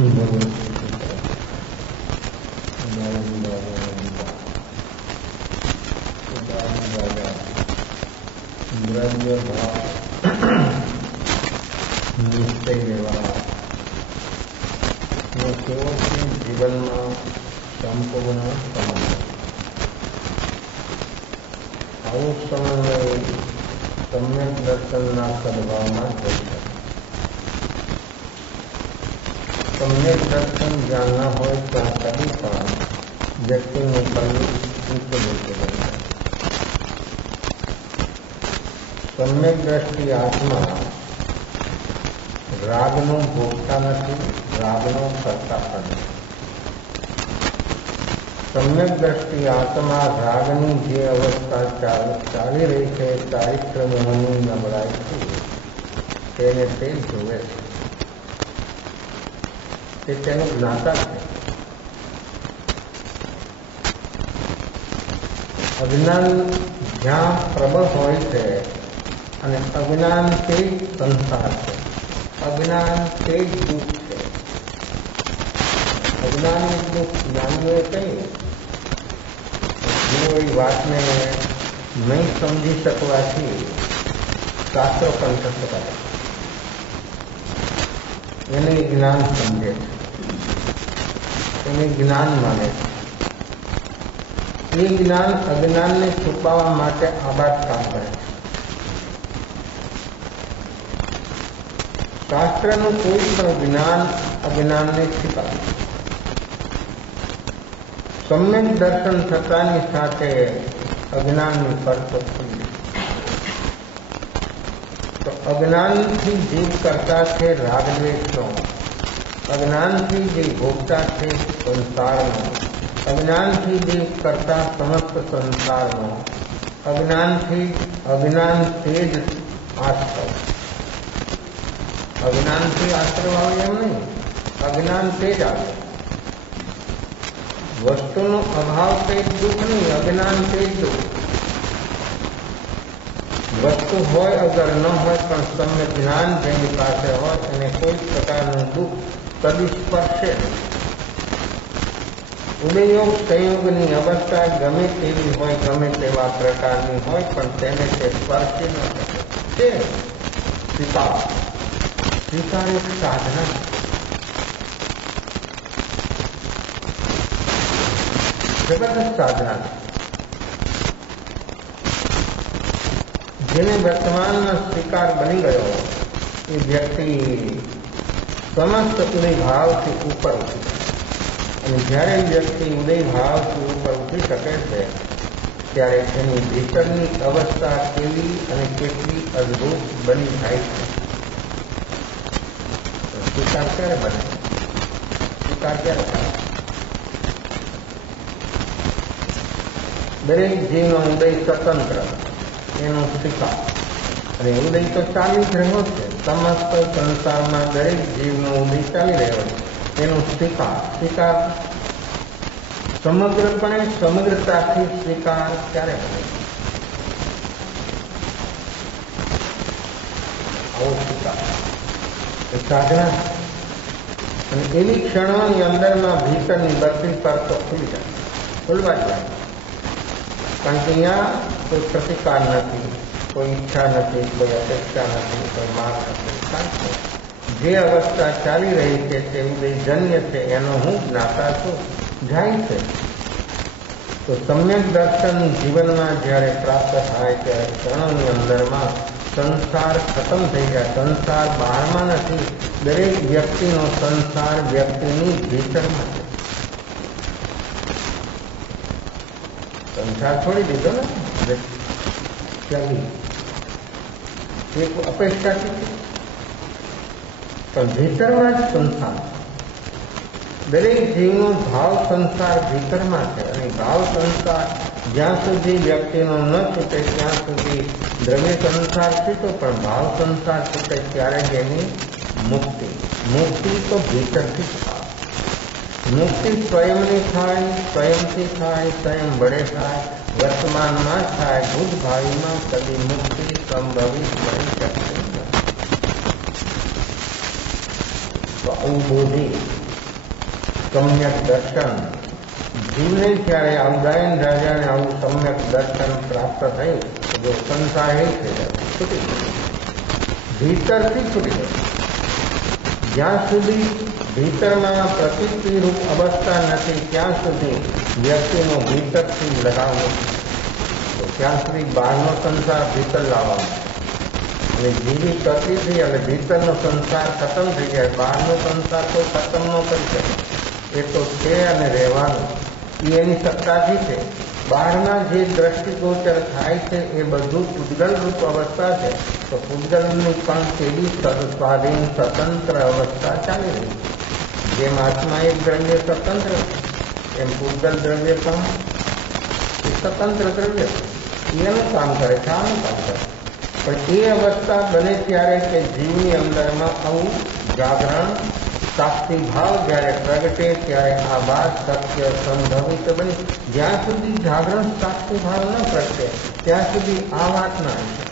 દ્રવ્ય ભાવ નિશ્ચય લેવા કેવો છે જીવનમાં સંપૂર્ણ સમન્વય. આવું સમન્વય સમ્યક દર્શનના સદભાવમાં થઈ શકે. સમ્યક દર્શન જ્યાં ન હોય ત્યાં કદી પણ વ્યક્તિનું પલ્લું ઊંચું નીચે બને. સમ્યક દ્રષ્ટિ આત્મા રાગનો ભોગતા નથી, રાગનો કરતા પણ નથી. સમ્યક દ્રષ્ટિ આત્મા રાગની જે અવસ્થા ચાલી રહી છે, ચારિત્ર મોહની નબળાઈથી તેને તે જોવે છે, તે તેનું જ્ઞાતા છે. અજ્ઞાન જ્યાં પ્રબળ હોય છે અને અજ્ઞાન તે જ સંસાર છે, અજ્ઞાન તે જ દુઃખ છે. અજ્ઞાન દુઃખ જ્ઞાનીઓએ કહ્યું, જેઓ એ વાતને નહીં સમજી શકવાથી શાસ્ત્રો કંઠસ્થ કરે, એને જ્ઞાન સમજે છે, એને જ્ઞાન માને છે. એ જ્ઞાન અજ્ઞાનને છુપાવવા માટે આબાદ કામ કરે છે. શાસ્ત્રનું કોઈ પણ જ્ઞાન અજ્ઞાનને છુપાવે. સમ્યક દર્શન થતાની સાથે અજ્ઞાનની પડતો ખુલ્લી. તો અજ્ઞાનથી જીવ કરતા છે રાગદ્વેષનો, અજ્ઞાનથી જે ભોગતા છે સંસારનો, અજ્ઞાનથી જીવ કરતા સમસ્ત સંસારનો, અજ્ઞાનથી અજ્ઞાન તે જ આશ્રવ. અજ્ઞાનથી આશ્રવ આવે એમ નહીં, અજ્ઞાન તે જ આવે. વસ્તુનો અભાવ તે દુઃખ નહીં, અજ્ઞાન તે દુઃખ. વસ્તુ હોય અગર ન હોય પણ સમ્યક જ્ઞાન જેની પાસે હોય અને કોઈ પ્રકારનું દુઃખ કદી સ્પર્શે નહીં. ઉદયોગ સંયોગની અવસ્થા ગમે તેવી હોય, ગમે તેવા પ્રકારની હોય, પણ તેને તે સ્પર્શી ન શકે. તે સ્વીકાર એક સાધના. જબરદસ્ત સાધના. જેને વર્તમાનમાં સ્વીકાર બની ગયો એ વ્યક્તિ સમસ્ત ઉદય ભાવથી ઉપર ઉઠી. અને જ્યારે વ્યક્તિ ઉદય ભાવથી ઉપર ઉઠી શકે છે ત્યારે એની ભીતરની અવસ્થા કેવી અને કેટલી અદભુત બની જાય છે. સ્વીકાર ક્યારે બને? સ્વીકાર ક્યારે થાય? દરેક જીવનો ઉદય સ્વતંત્ર, એનો સ્વીકાર. અને ઉદય તો ચાલી જ રહ્યો છે, સમસ્ત સંસારમાં દરેક જીવનો ઉદય ચાલી રહ્યો છે, એનો સ્વીકાર સમગ્રપણે સમગ્રતાથી સ્વીકાર ક્યારે બને? આવો સ્વીકાર એ સાધના. અને એવી ક્ષણોની અંદરમાં ભીતરની બધી પરતો ખુલી જાય, ખુલવા જાય. કારણ કે અહીંયા કોઈ પ્રતિકાર નથી, કોઈ ઈચ્છા નથી, કોઈ અપેક્ષા નથી, કોઈ માગ નથી. કારણ કે જે અવસ્થા ચાલી રહી છે તે ઉદયજન્ય છે, એનો હું જ્ઞાતા છું, જાય છે. તો સમ્યક દર્શન જીવનમાં જ્યારે પ્રાપ્ત થાય ત્યારે ક્ષણોની અંદરમાં સંસાર ખતમ થઈ જાય. સંસાર બહારમાં નથી, દરેક વ્યક્તિનો સંસાર વ્યક્તિની ભીતરમાં છે. સંસાર છોડી દીધો ને ચાલી એક અપેક્ષા છે, પણ ભીતરમાં જ સંસાર. દરેક જીવનો ભાવ સંસાર ભીતરમાં છે. અને ભાવ સંસાર જ્યાં સુધી વ્યક્તિનો ન છૂટે ત્યાં સુધી દ્રવ્ય સંસાર છૂટો, પણ ભાવ સંસાર છૂટે ત્યારે જ એની મુક્તિ. મુક્તિ તો ભીતરથી જ થાય. મુક્તિ સ્વયંની થાય, સ્વયંથી થાય, સ્વયં વડે થાય, વર્તમાનમાં થાય. ભૂતભાવીમાં કદી મુક્તિ સંભવિત બની શકતી નથી. તો આવું બોધી સમ્યક દર્શન જીવને જ્યારે ઉદયન રાજાને આવું સમ્યક દર્શન પ્રાપ્ત થયું તો જો સંસાર એ છે છૂટી ગયો, ભીતરથી છૂટી ગયો. જ્યાં સુધી ભીતરમાં પ્રતિરૂપ અવસ્થા નથી ત્યાં સુધી વ્યક્તિનો ભીતરથી લગાવ નથી. તો ત્યાં સુધી બહારનો સંસાર ભીતર લાવવાનો અને જીવી પ્રતિથી અને ભીતરનો સંસાર ખતમ થઈ જાય. બહારનો સંસાર કોઈ ખતમ ન કરી શકે, એ તો છે અને રહેવાનું, એ એની સત્તાથી છે. બહારના જે દ્રષ્ટિગોચર થાય છે એ બધું પૂતગલ રૂપ અવસ્થા છે. તો પૂતગલની પણ તેવી સ્વાધીન સ્વતંત્ર અવસ્થા ચાલી રહી છે. જેમ આત્મા એક દ્રવ્ય સ્વતંત્ર એમ પૂતગલ દ્રવ્ય પણ સ્વતંત્ર દ્રવ્ય એનું કામ કરે છે, આનું કામ કરે. પણ એ અવસ્થા બને ત્યારે કે જીવની અંદરમાં આવું જાગરણ સાક્ષી ભાવ જ્યારે પ્રગટે ત્યારે આ વાત સત્ય સંભવિત બની. જ્યાં સુધી જાગરણ સાક્ષી ભાવ ન પ્રગટે ત્યાં સુધી આ વાત ન આવી શકે,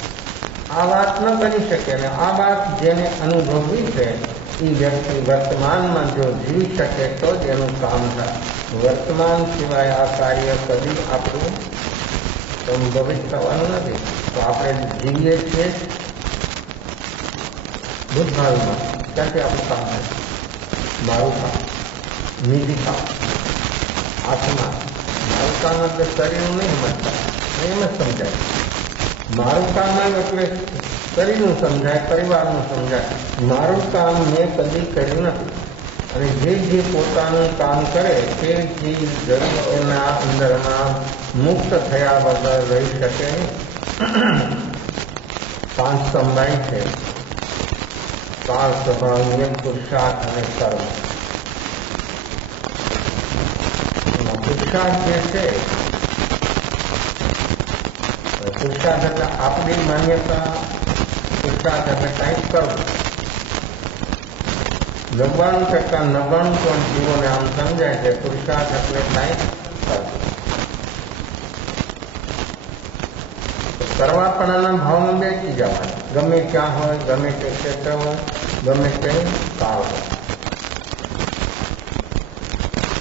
આ વાત ન બની શકે. અને આ વાત જેને અનુભવવી છે એ વ્યક્તિ વર્તમાનમાં જો જીવી શકે તો જ એનું કામ થાય. વર્તમાન સિવાય આ કાર્ય કદી આપણું સંભવિત થવાનું નથી. તો આપણે જીવીએ છીએ ભૂતભાવીમાં, ત્યાંથી આપણું કામ થાય. મારું કામ, નિજી કામ, આત્મા. મારું કામ એટલે શરીરનું નહીં સમજતા, એમ જ સમજાય. મારું કામ એટલે શરીરનું સમજાય, પરિવારનું સમજાય. મારું કામ મેં કદી કર્યું નથી. અને જે પોતાનું કામ કરે તે જીવ જરૂર એના અંદરમાં મુક્ત થયા વગર રહી શકે નહીં. 5 સમવાય છે: કાળ, સ્વભાવ, નિયમ, પુરુષાર્થ અને કર્મ. પુરુષાર્થ જે છે, પુરુષાર્થ એટલે આપણી માન્યતા, પુરુષાર્થ એટલે કંઈક કરવું. 99% પણ જીવોને આમ સમજાય છે પુરુષાર્થ એટલે કંઈક કરવું. કરવાપણાના ભાવમાં બેસી જવાનું, ગમે ત્યાં હોય, ગમે તે ક્ષેત્ર હોય, ગમે તે કાળ હોય.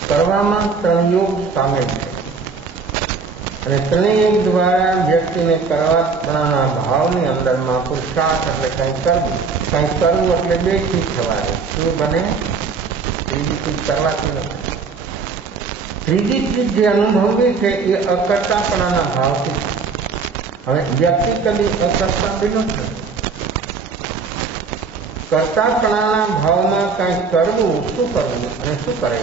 કરવામાં 3 યોગ સામેલ છે અને 3 યોગ દ્વારા વ્યક્તિને કરવાપણાના ભાવની અંદરમાં પુરુષાર્થ એટલે કંઈક કરવું, કંઈક કરવું એટલે બેથી થવાનું. શું બને? ત્રીજી ચીજ કરવાથી નથી. ત્રીજી ચીજ જે અનુભવવી છે એ અકર્તાપણાના ભાવથી. હવે વ્યક્તિ કદી અકર્તા બન્યો નથી. કર્તાપણાના ભાવમાં કંઈક કરવું, શું કરવું અને શું કરે?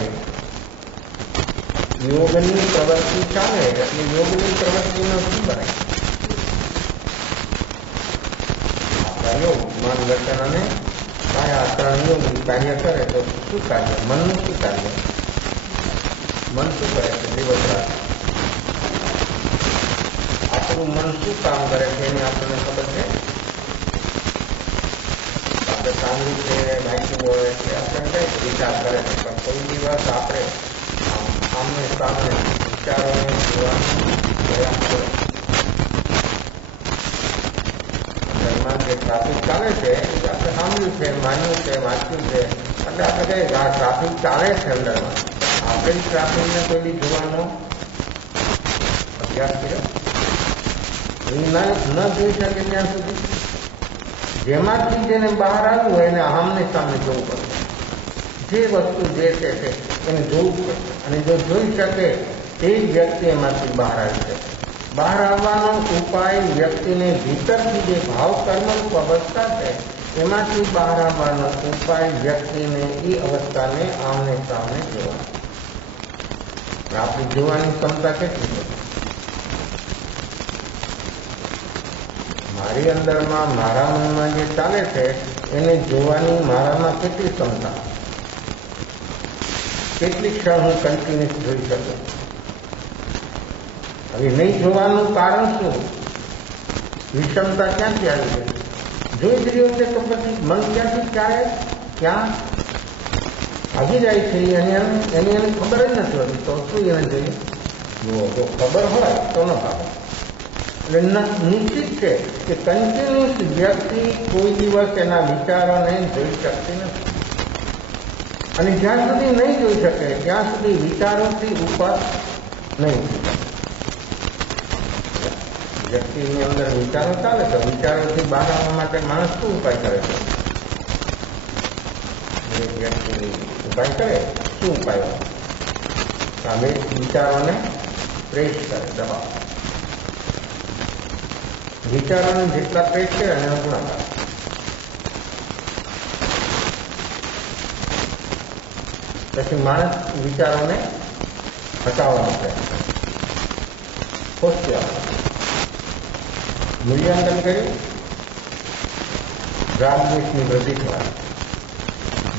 યોગની પ્રવૃત્તિ ચાલે એટલે યોગની પ્રવૃત્તિનો શું બને? આપણા યોગ, મન, વચન અને કાયા 3 યોગ કાર્ય કરે તો શું કાર્ય? મનનું શું કાર્ય? મન શું કરે છે? દિવસ રાત આપણું મન શું કામ કરે છે એની આપણને ખબર છે. આપણે સાંભળ્યું છે, વાંચ્યું હોય કે આપણે કઈક વિચાર કરે છે, પણ કોઈ દિવસ આપણે આમને સામને વિચારોને જોવાનું પ્રયાસ કરો. ઘરમાં જે ટ્રાફિક ચાલે છે એ આપણે સાંભળ્યું છે, માન્યું છે, વાંચ્યું છે, એટલે આપણે કહીએ કે આ ટ્રાફિક ચાલે છે અંદરમાં. આપણે જ ટ્રાફિકને કોઈ બી જોવાનો અભ્યાસ કર્યો ન જોઈ શકે ત્યાં સુધી જેમાંથી જેને બહાર આવ્યું હોય એને આમને સામે જોવું પડશે. જે વસ્તુ જે છે એને જોવું પડશે અને જો જોઈ શકે તે જ વ્યક્તિ એમાંથી બહાર આવી શકે. બહાર આવવાનો ઉપાય વ્યક્તિને ભીતરથી જે ભાવ કર્મરૂપ અવસ્થા છે એમાંથી બહાર આવવાનો ઉપાય વ્યક્તિને એ અવસ્થાને આમને સામે જોવાનો. આપણી જોવાની ક્ષમતા કેટલી છે? મારી અંદરમાં મારા મનમાં જે ચાલે છે એને જોવાની મારામાં કેટલી ક્ષમતા, કેટલી ક્ષણ હું કન્ટિન્યુઅસ જોઈ શકું? હવે નહીં જોવાનું કારણ શું? વિષમતા ક્યાંથી આવી ગઈ? જોઈ જ રહ્યો છે તો પછી મન ક્યાંથી ક્યારે ક્યાં આવી જાય છે એની એને ખબર જ નથી હોતી. તો શું એને જોઈએ? જો ખબર હોય તો ન ભાવે. એટલે નિશ્ચિત છે કે કન્ટિન્યુઅસ વ્યક્તિ કોઈ દિવસ એના વિચારોને જોઈ શકતી નથી. અને જ્યાં સુધી નહીં જોઈ શકે ત્યાં સુધી વિચારોથી ઉપર નહીં ઉઠી શકે. વ્યક્તિની અંદર વિચારો ચાલે તો વિચારોથી બહાર આવવા માટે માણસ શું ઉપાય કરે છે? એક વ્યક્તિ ઉપાય કરે, શું ઉપાય? સામે વિચારોને પ્રેસ કરે, દબાવ. વિચારોને જેટલા પ્રેસ કરે એનો ગુણાકાર. પછી માણસ વિચારોને હટાવવાનો પ્રયાસ કરે, ખોટી આવે. મૂલ્યાંકન કર્યું, રાગ દ્વેષની વૃદ્ધિ થવાય.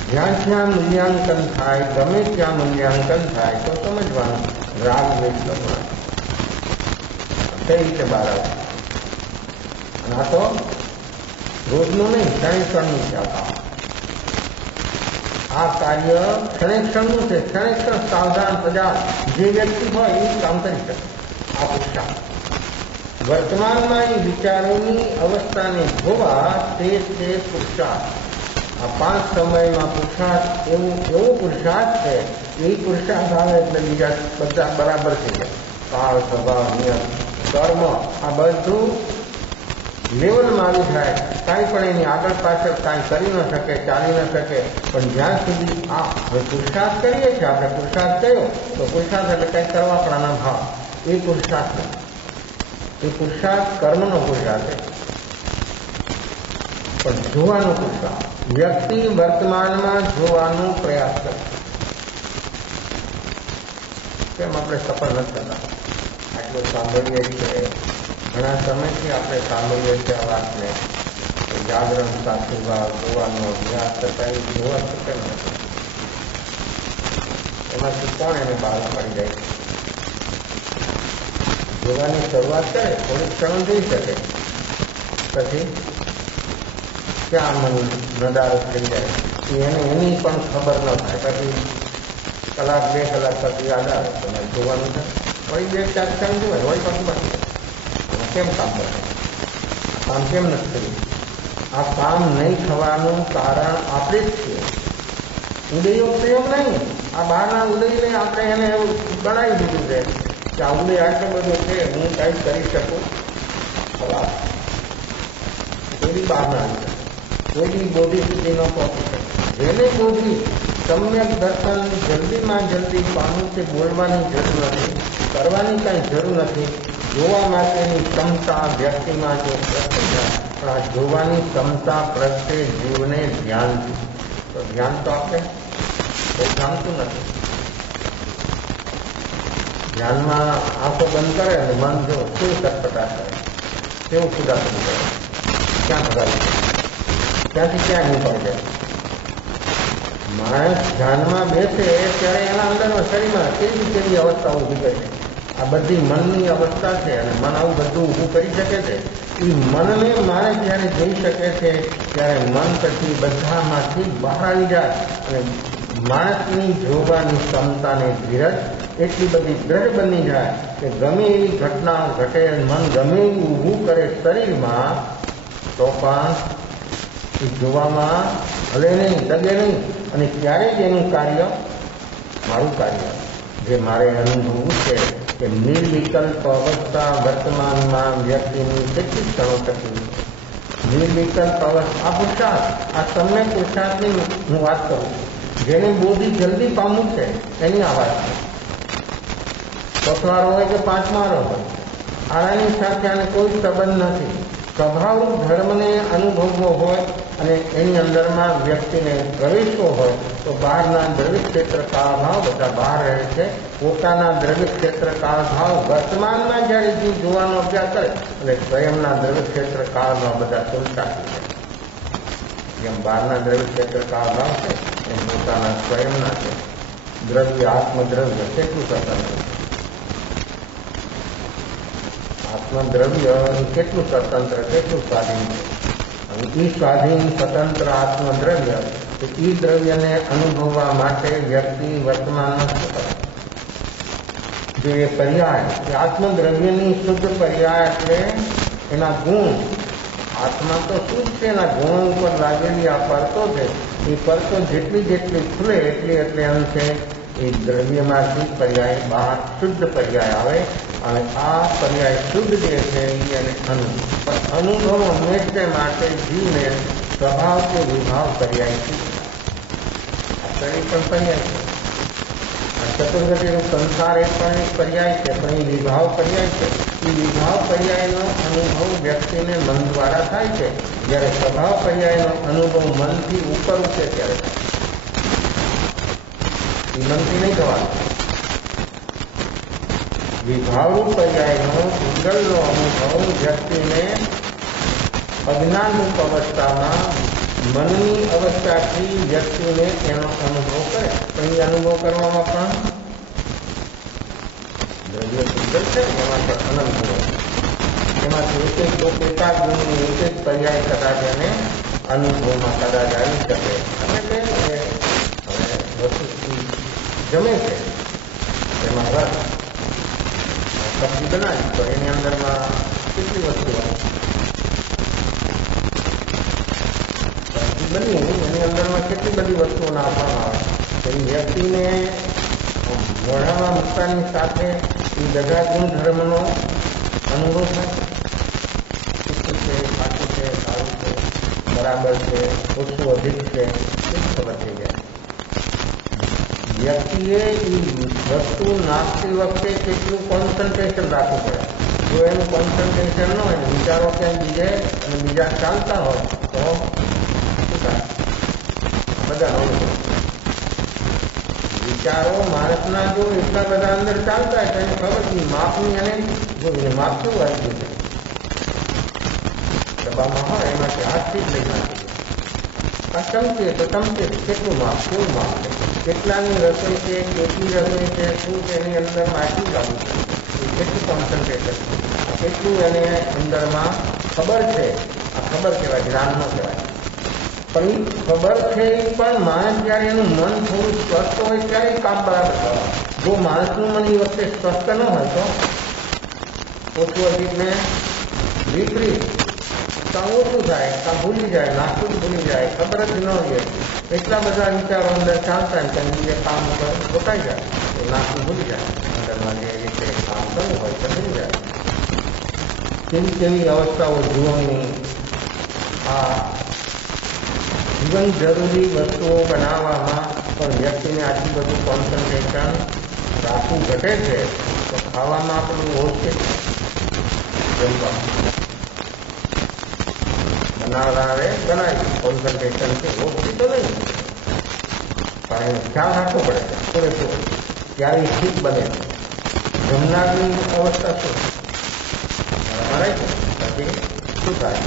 જ્યાં જ્યાં મૂલ્યાંકન થાય, ગમે ત્યાં મૂલ્યાંકન થાય તો સમજવાનું રાગ દ્વેષ લખવાનું કઈ રીતે બહાર આવે. અને આ તો રોજનું નહીં, ક્ષણે ક્ષણનું છે. આ કાર્ય ક્ષણે ક્ષણનું છે. ક્ષણે ક્ષણ સાવધાન સજાગ જે વ્યક્તિ હોય એ કામ કરી શકે. આ પુરુષાર્થ વર્તમાનમાં એ વિચારોની અવસ્થાને જોવા તે પુરુષાર્થ. આ 5 સમયમાં પુરુષાર્થ એવો પુરુષાર્થ છે. એ પુરુષાર્થ આવે એટલે બીજા બધા બરાબર થઈ જાય. કાળ, સ્વભાવ, નિયમ, કર્મ આ બધું લેવલમાં આવી જાય. કાંઈ પણ એની આગળ પાછળ કાંઈ કરી ન શકે, ચાલી ન શકે. પણ જ્યાં સુધી આ પુરુષાર્થ કરીએ છીએ, આપણે પુરુષાર્થ કર્યો તો પુરુષાર્થ એટલે કંઈક કરવા પડાના ભાવ, એ પુરુષાર્થ નથી. એ પુરુષાર્થ કર્મનો પુરુષાર્થ છે, પણ જોવાનો પુરુષાર્થ. વ્યક્તિ વર્તમાનમાં જોવાનો પ્રયાસ કરે. કેમ આપણે સફળ નથી થતા? આટલું સાંભળીએ છીએ, ઘણા સમયથી આપણે સાંભળીએ છીએ આ વાતને કે જાગરણ સાચી વાત જોવાનો અભ્યાસ થતા એ જોવા શકે નથી. એમાંથી કોણ એને બહાર પડી જાય? જોવાની શરૂઆત કરે, થોડીક ક્ષણો જોઈ શકે, પછી ક્યાં મન નદારત થઈ જાય એને એની પણ ખબર ન થાય. પછી કલાક 2 કલાક પછી યાદ આવે તમારે જોવાનું છે, વળી 2-4 ક્ષણ જોવાય, વળી પાછું બાકી. કેમ કામ કરે? કામ કેમ નથી કર્યું? આ કામ નહીં થવાનું કારણ આપણે જ છીએ. ઉદય પ્રયોગ નહીં. આ બહારના ઉદયને આપણે એને એવું બનાવી દીધું છે કે આ ઉદય આટલું બધું છે, હું કંઈ કરી શકું. ખલાસ. કોઈ બી બહાર ના આવી શકે, કોઈ બી બોધી સુધી ન પહોંચી શકે. જેને બોધી સમ્યક દર્શન જલ્દીમાં જલ્દી પામવું છે, બોલવાની જરૂર નથી, કરવાની કાંઈ જરૂર નથી. જોવા માટેની ક્ષમતા વ્યક્તિમાં જો પ્રત્યે જાય, પણ આ જોવાની ક્ષમતા પ્રત્યે જીવને ધ્યાન, તો ધ્યાન તો આપણે કોઈ જાણતું નથી. ધ્યાનમાં આંખો બંધ કરે અને મન જો કેવું સટપટા કરે, કેવું ખુદાખુદી કરે, ક્યાં ભગાવી જાય, ક્યાંથી ક્યાં નીકળી જાય. માણસ ધ્યાનમાં બેસે ત્યારે એના અંદરના શરીરમાં કેવી કેવી અવસ્થા ઊભી કરે છે. આ બધી મનની અવસ્થા છે અને મન આવું બધું ઊભું કરી શકે છે. એ મનને મારે જ્યારે જોઈ શકે છે ત્યારે મન પછી બધામાંથી બહાર આવી જાય અને માણસની જોવાની ક્ષમતાને ધીરજ એટલી બધી દ્રઢ બની જાય કે ગમે એવી ઘટના ઘટે, મન ગમે એવું ઊભું કરે શરીરમાં, તો પણ એ જોવામાં હલે નહીં, ડગે નહીં. અને ક્યારેક એનું કાર્ય, મારું કાર્ય જે મારે અનુભવવું છે કે નિર્વિકલ્પ અવસ્થા વર્તમાનમાં વ્યક્તિની કેટલી ક્ષણો થતી. નિર્વિકલ્પ અવસ્થા, આ પુરુષાર્થ, આ સમ્યક પુરુષાર્થની હું વાત કરું છું. જેને બોધી જલ્દી પામવું છે એની આ વાત છે. 4th વારો હોય કે 5th વારો હોય, આનાની સાથે આને કોઈ સંબંધ નથી. સ્વભાવ ધર્મને અનુભવવો હોય અને એની અંદરમાં વ્યક્તિને પ્રવેશવો હોય તો બહારના દ્રવ્ય ક્ષેત્ર કાળભાવ બધા બહાર રહે છે. પોતાના દ્રવ્ય ક્ષેત્ર કાળભાવ વર્તમાનમાં જ્યારે જીવ જોવાનો અભ્યાસ કરે અને સ્વયંના દ્રવ્ય ક્ષેત્ર કાળભાવ બધા સુલટા થઈ જાય. જેમ બહારના દ્રવ્ય ક્ષેત્ર કાળભાવ છે એમ પોતાના સ્વયંના છે. દ્રવ્ય, આત્મદ્રવ્ય કેટલું સ્વતંત્ર, આત્મદ્રવ્ય કેટલું સ્વતંત્ર, કેટલું સ્વાધીન છે. અને એ સ્વાધીન સ્વતંત્ર આત્મદ્રવ્ય, એ દ્રવ્યને અનુભવવા માટે વ્યક્તિ વર્તમાનમાં શું કરે? જે પર્યાય, એ આત્મદ્રવ્યની શુદ્ધ પર્યાય એટલે એના ગુણ, આત્મા તો શું છે? એના ગુણો ઉપર લાગેલી આ પરતો છે. એ પરતો જેટલી જેટલી ખુલે એટલી અંશે એ દ્રવ્યમાંથી પર્યાય બહાર શુદ્ધ પર્યાય આવે અને આ પર્યાય શુદ્ધ જે છે એને અનુભવ હંમેશને માટે જીવને સ્વભાવ કે વિભાવ પર્યાયથી પણ પર્યાય છે. ચતુર્ગતિનો સંસાર એ પણ એક પર્યાય છે, પણ એ વિભાવ પર્યાય છે. એ વિભાવ પર્યાયનો અનુભવ વ્યક્તિને મન દ્વારા થાય છે, જ્યારે સ્વભાવ પર્યાયનો અનુભવ મનથી ઉપર ઉઠે ત્યારે થાય. એ મનથી નહીં થવાનું. વિભાવરૂપ પર્યાયનો ઉજ્જવલનો અનુભવ વ્યક્તિને અજ્ઞાનરૂપ અવસ્થામાં મનની અવસ્થાથી વ્યક્તિને એનો અનુભવ કરે. પણ એ અનુભવ કરવામાં પણ દ્રવ્ય શુદ્ધ છે, એમાં પણ અનંત હોય. એમાંથી એકાદ ગુણની એક પર્યાય કદાચ એને અનુભવમાં કદાચ આવી શકે. અને તે વસ્તુ જમે છે એમાં રસ સબ્જી બનાવી તો એની અંદરમાં કેટલી વસ્તુ હોય? બની એની અંદરમાં કેટલી બધી વસ્તુઓ નાખવામાં આવે. એ વ્યક્તિને મોઢામાં મૂકતાની સાથે એ બધા ગુણધર્મનો અનુભવ થાય. શું છે, સાચું છે, સારું છે, બરાબર છે, ઓછું અધિક છે, એ ખબર થઈ જાય. વ્યક્તિએ એ વસ્તુ નાખતી વખતે કેટલું કોન્સન્ટ્રેશન રાખવું પડે. જો એનું કોન્સન્ટ્રેશન ન હોય, વિચારો ક્યાંય બીજે અને બીજા ચાલતા હોય તો બધા વિચારો માણસના જો એટલા બધા અંદર ચાલતા હોય તો એને ખબર છે માપની અને જો માપતું વાંચ્યું છે ડબ્બામાં હોય એમાંથી હાથથી જ લઈ નાખી આ ચમચે તો ચમચે કેટલું માપ, કેવું માપ છે, કેટલાની રસોઈ છે, કેટલી રસોઈ છે, શું છે, એની અંદરમાં આટલું લાગુ છે, કેટલું કોન્સન્ટ્રેશન, કેટલું એને અંદરમાં ખબર છે. આ ખબર કહેવાય, જ્ઞાન ન કહેવાય. પણ ખબર છે પણ માણસ જ્યારે એનું મન થોડું સ્વસ્થ હોય ત્યારે કામ બરાબર કરવા. જો માણસનું મન એ વખતે સ્વસ્થ ન હોય તો ઓછું અધિકને વિપરીત કાં ઓછું થાય, કાં ભૂલી જાય, નાખતું જ ભૂલી જાય, ખબર જ ન હોય. એટલા બધા વિચારો અંદર ચાલતા હોય કે બીજે કામ ઉપર રોકાઈ જાય, એ નાખતું ભૂલી જાય. અંદરમાં જે રીતે કામ કરવું હોય તો ભૂલી જાય. કેવી કેવી અવસ્થાઓ જીવનની આ જીવન જરૂરી વસ્તુઓ બનાવવામાં પણ વ્યક્તિને આટલું બધું કોન્સન્ટ્રેશન રાખવું ઘટે છે. તો ખાવામાં આપણું ઓછે જમવા બનાવનારે બનાવી કોન્સન્ટ્રેશન છે ઓછું તો નહીં, પણ એનો ખ્યાલ રાખવો પડે છે પૂરેપૂરો. ત્યારે ઠીક બને છે. જમનારની અવસ્થા શું મરાય છે પછી શું થાય?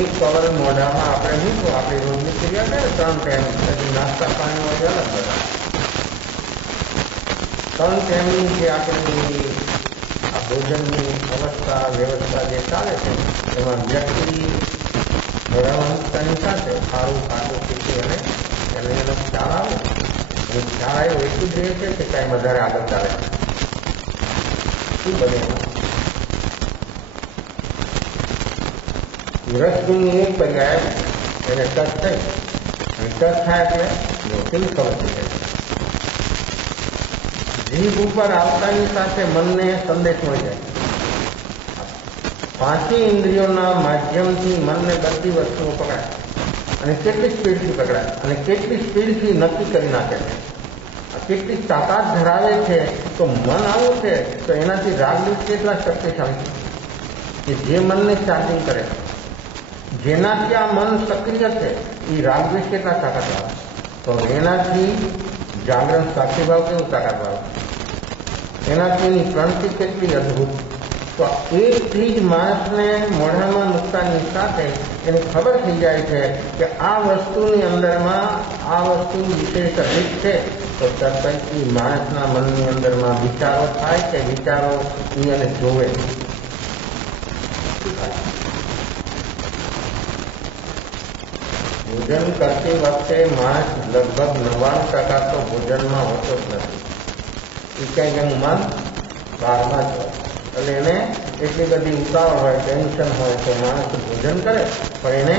એક કવર મોઢામાં આપણે મૂકવું, આપણી રોજની ક્રિયા કરે 3 ટાઈમ, પછી નાસ્તા પાણી હોય અલગ બધા 3 ટાઈમની જે આપણી આ ભોજનની અવસ્થા વ્યવસ્થા જે ચાલે છે એમાં વ્યક્તિ મોઢામાં મૂકતાની સાથે સારું ખાટું શીખી અને એને એનો ખ્યાલ આવે. અને ખ્યાલ આવ્યો એટલું જ રહે છે કે કાંઈ વધારે આગળ ચાલે છે. શું બને રસગુણની એક પર્યાય એને ટચ થઈ અને ટચ થાય એટલે કેવી ખબર થઈ જાય. જીભ ઉપર આવતાની સાથે મનને સંદેશ મળી જાય. 5 ઇન્દ્રિયોના માધ્યમથી મનને બધી વસ્તુઓ પકડાય અને કેટલી સ્પીડથી પકડાય અને કેટલી સ્પીડથી નક્કી કરી નાખે છે. કેટલી તાકાત ધરાવે છે. તો મન આવું છે તો એનાથી રાગદ્વેષ કેટલા શક્તિશાળી છે કે જે મનને ચાર્જિંગ કરે છે. જેનાથી આ મન સક્રિય છે એ રાગદ્વેષ કેટલા તાકાત આવે. તો એનાથી જાગરણ સાક્ષીભાવ કેવું તાકાત આવે, એનાથી એની પ્રણતિ કેટલી અદભુત. તો એકથી જ માણસને મોઢામાં મૂકતાની સાથે એને ખબર થઈ જાય છે કે આ વસ્તુની અંદરમાં આ વસ્તુ વિશેષ અધિક છે. તો તરત એ માણસના મનની અંદરમાં વિચારો થાય કે વિચારો એને જોવે. ભોજન કરતી વખતે માણસ લગભગ 99% તો ભોજનમાં હોતો જ નથી. એ ક્યાંય એનું મન બહારમાં જ હોય. એટલે એને એટલી બધી ઉતાવળ હોય, ટેન્શન હોય તો માણસ ભોજન કરે પણ એને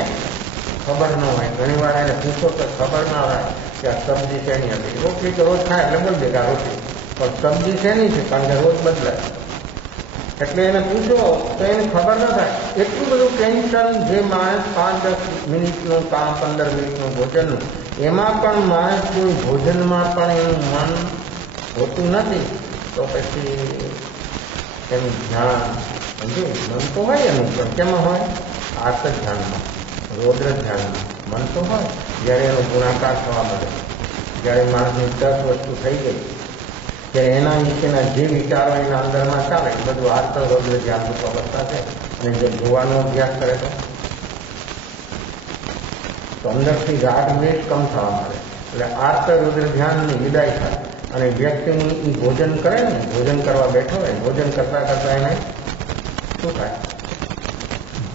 ખબર ન હોય. ઘણી વાર એને પૂછો તો ખબર ના હોય કે આ સબ્જી શેની હતી. રોટલી તો રોજ ખાય એટલે બોલ દે કે આ રોટલી, પણ સબ્જી શેની છે કારણ કે રોજ બદલાય. એટલે એને પૂછો તો એને ખબર ન થાય. એટલું બધું ટેન્શન જે માણસ 5-10 મિનિટનું કામ, 15 મિનિટનું ભોજનનું, એમાં પણ માણસ કોઈ ભોજનમાં પણ એનું મન હોતું નથી, તો પછી એનું ધ્યાન મન તો હોય એનું, પણ કેમાં હોય? આર્ત ધ્યાનમાં, રૌદ્ર ધ્યાનમાં મન તો હોય. જ્યારે એનો ગુણાકાર થવા મળે, જ્યારે માણસની 10 વસ્તુ થઈ ગઈ, ત્યારે એના વિશેના જે વિચારો એના અંદરમાં ચાલે એ બધું આર્ત રૌદ્ર ધ્યાનરૂપ અવસ્થા છે. અને જો જોવાનો અભ્યાસ કરે તો અંદરથી રાગ દ્વેષ કમ થવા મળે. એટલે આર્ત રૌદ્ર ધ્યાનની વિદાય થાય અને વ્યક્તિની એ ભોજન કરે ને, ભોજન કરવા બેઠો હોય, ભોજન કરતા કરતા એને શું થાય?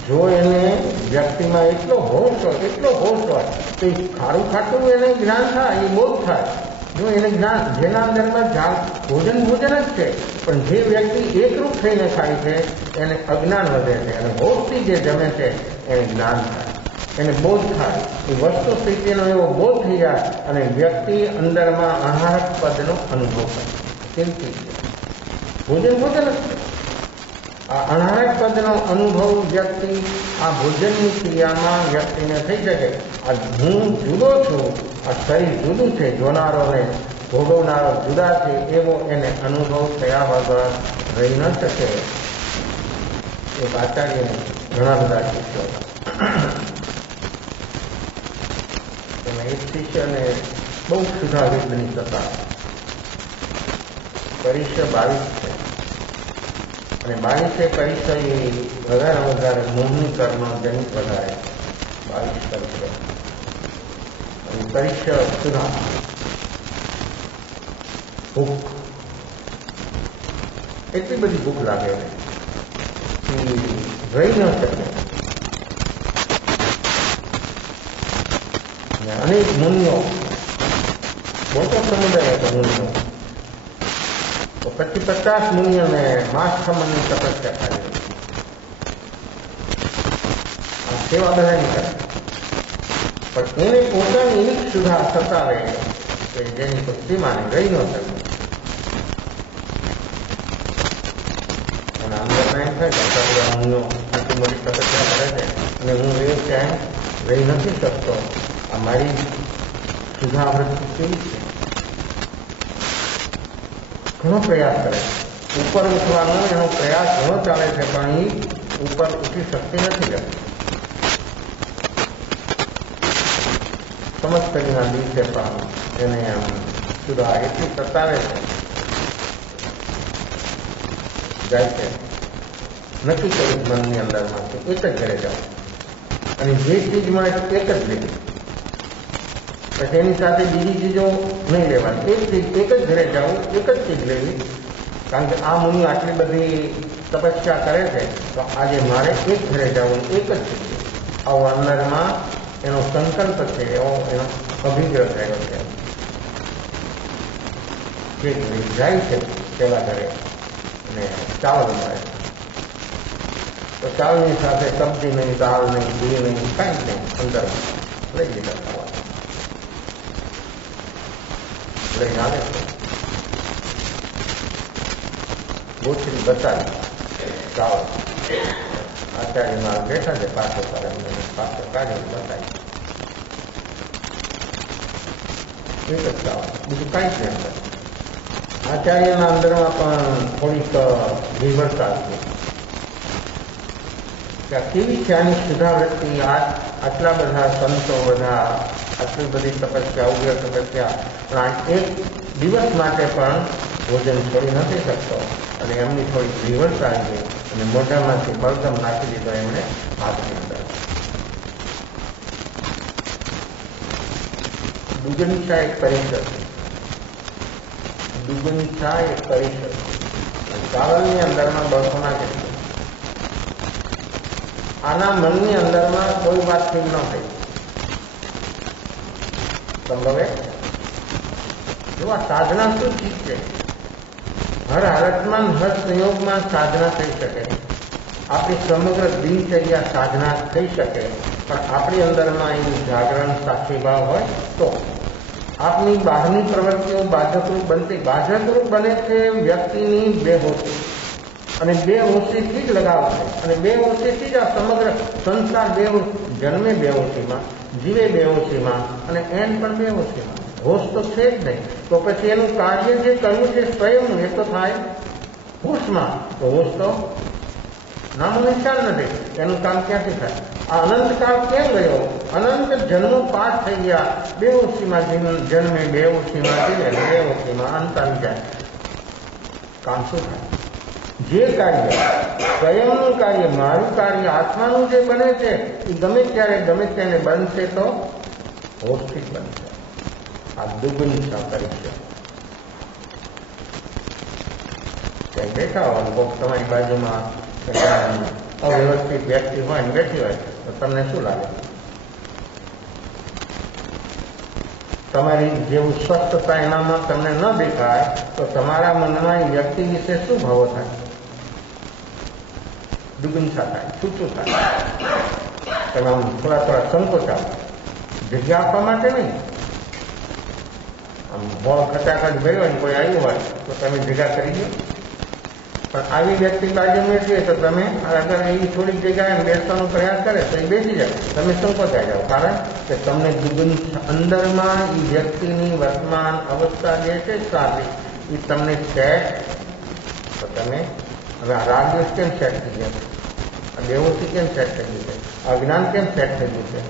જો એને વ્યક્તિમાં એટલો હોશ હોય તો એ ખારું ખાટું એને જ્ઞાન થાય, એ બોધ થાય. જો એને જ્ઞાન, જેના અંદરમાં ભોજન જ છે, પણ જે વ્યક્તિ એકરૂપ થઈને ખાય છે એને અજ્ઞાન વધે છે, અને હોશથી જે જમે છે એને જ્ઞાન થાય, એને બોધ થાય. એ વસ્તુ સ્થિતિનો એવો બોધ થઈ જાય અને વ્યક્તિ અંદરમાં અનાહત પદનો અનુભવ કરે. કેમથી ભોજન જ છે. આ અનાહત પદનો અનુભવ વ્યક્તિ આ ભોજનની ક્રિયામાં વ્યક્તિને થઈ શકે. આ હું જુદો છું, આ શરીર જુદું છે, જોનારો ને ભોગવનારો જુદા છે, એવો એને અનુભવ થયા વગર રહી ન શકે. એક આચાર્ય ઘણા બધા શિષ્યો, એમાં એક શિષ્યને બહુ સુધાવિદની સત્તા, પરીક્ષા 22 છે, અને 22 પરીક્ષા એ વધારે મોહની કર્મ જનિત વધારે 22 પરીક્ષા. અને પરીક્ષા સુધા ભૂખ, એટલી બધી ભૂખ લાગે કે રહી ન શકે. અનેક મુનિઓ, મોટો સમુદાય હતો મુનિઓ, તો 50 મુનિઓને માસ ખમણની તપસ્યા કરી. આ સેવા બધાની કરે, પણ એને પોતાની એક સુધા સતાવે કે જેની કોઈ સીમાને રહી ન શકે. અને અંદરના એમ થાય કે બધા મુનિઓ આટલી મોટી તપસ્યા કરે છે અને હું એ ક્યાંય રહી નથી શકતો. આ મારી સુધાવૃત્તિ કેવી છે? ઘણો પ્રયાસ કરે, ઉપર ઉઠવાનો એનો પ્રયાસ ઘણો ચાલે છે, પણ એ ઉપર ઉઠી શકતી નથી જતી. સમસ્તરીના દિવસે પણ એને સુધા એટલી સતાવે છે, જાય છે. નક્કી કર્યું મનની અંદરમાં કે એક જ ઘરે જાવ અને જે ચીજ મળે એક જ લેવી, પછી એની સાથે બીજી ચીજો નહીં લેવાની. એક જ ઘરે જવું, એક જ ચીજ લેવી. કારણ કે આ મુનિ આટલી બધી તપસ્યા કરે છે, તો આજે મારે એક ઘરે જવું, એક જ ચીજ. આવો અંદરમાં એનો સંકલ્પ છે, એવો એનો અભિગ્રહ થયો છે. જાય છે પેલા ઘરે અને ચાવલ મળે, તો ચાવલની સાથે સબ્જી નહીં, દાળ નહીં, ઘી નહીં, કાંઈ નહીં, અંદર લઈ લીધા ખાવા લઈને આવે છે. ગોથરી બતાવી ચાવલ, આચાર્યમાં બેઠા છે, પાછો કાઢીને બતાવી એક જ ચાવલ, બીજું કાંઈ જ નહીં. આચાર્યના અંદરમાં પણ થોડીક વિવરતા હતી કે કેવી છે આની સુધાવૃત્તિ. આટલા બધા સંતો, બધા આટલી બધી તપસ્યા, ઉગ્ર તપસ્યા, પણ એક દિવસ માટે પણ ભોજન છોડી નથી શકતો. અને એમની થોડીક વિવરતા આવી અને મોઢામાંથી બળગમ નાખી દીધો એમણે હાથની અંદર. દુગનીચા એક પરિષદ, દુગનીચા એક પરિષદ, ચાવલની અંદરમાં 200 જેટલું. આના મનની અંદરમાં કોઈ વાતચીત ન થઈ. સંભવે જો આ સાધના શું ચીજ છે? हर हालतમાં हर संयोगમાં साधना થઈ શકે, આપણી સમગ્ર દિનચર્યા સાધના થઈ શકે, પણ આપણી અંદરમાં એનું જાગરણ સાક્ષીભાવ હોય તો આપની બહારની પ્રવૃત્તિઓ બાધકરૂપ બાધકરૂપ બને છે વ્યક્તિની બેહોશી, અને બેહોશીથી જ લગાવ છે, અને બેહોશીથી જ આ સમગ્ર સંસાર જન્મે બેહોશીમાં, જીવે બેહોશીમાં, અને એન પણ બેહોશીમાં. હોશ તો છે જ નહીં, તો પછી એનું કાર્ય જે કરવું છે સ્વયંનું એ તો થાય હોશમાં, તો હોશ તો નામો નિશાન નથી, એનું કામ ક્યાંથી થાય? આ અનંતકાળ કેમ ગયો? અનંત જન્મો પાસ થઈ ગયા, બેહોશીમાં જન્મે, બેહોશીમાં જીવે, બેહોશીમાં અંત આવી જાય. કામ શું થાય? જે કાર્ય સ્વયંનું કાર્ય, મારું કાર્ય, આત્માનું જે બને છે એ ગમે ત્યારે ગમે તેને બનશે તો હોશથી જ બનશે. આ દુગુની પરીક્ષા. ક્યાંય બેઠા હોય, કોઈક તમારી બાજુમાં અવ્યવસ્થિત વ્યક્તિ હોય ને બેઠી હોય તો તમને શું લાગે? તમારી જેવું સ્વસ્થતા એનામાં તમને ન દેખાય તો તમારા મનમાં એ વ્યક્તિ વિશે શું ભાવો થાય? દુગુંસા થાય, છૂટું થાય. તમે આમ થોડા સંકોચાવ, જગ્યા આપવા માટે નહીં. આમ હોળ ખચાખચ ગયો ને કોઈ આવ્યું હોય તો તમે ભેગા કરી દો, પણ આવી વ્યક્તિ બાજુ બેસીએ તો તમે અગર એવી થોડીક જગ્યાએ બેસવાનો પ્રયાસ કરે તો એ બેસી જાય, તમે સંકોચાઈ જાઓ. કારણ કે તમને દુગુન અંદરમાં એ વ્યક્તિની વર્તમાન અવસ્થા જે છે સારી એ તમને સેટ, તો તમે હવે આ રાગદ્વેષ કેમ સેટ થઈ ગયા? આ બેહોશી કેમ સેટ થઈ ગયું છે? અજ્ઞાન કેમ સેટ થઈ ગયું છે?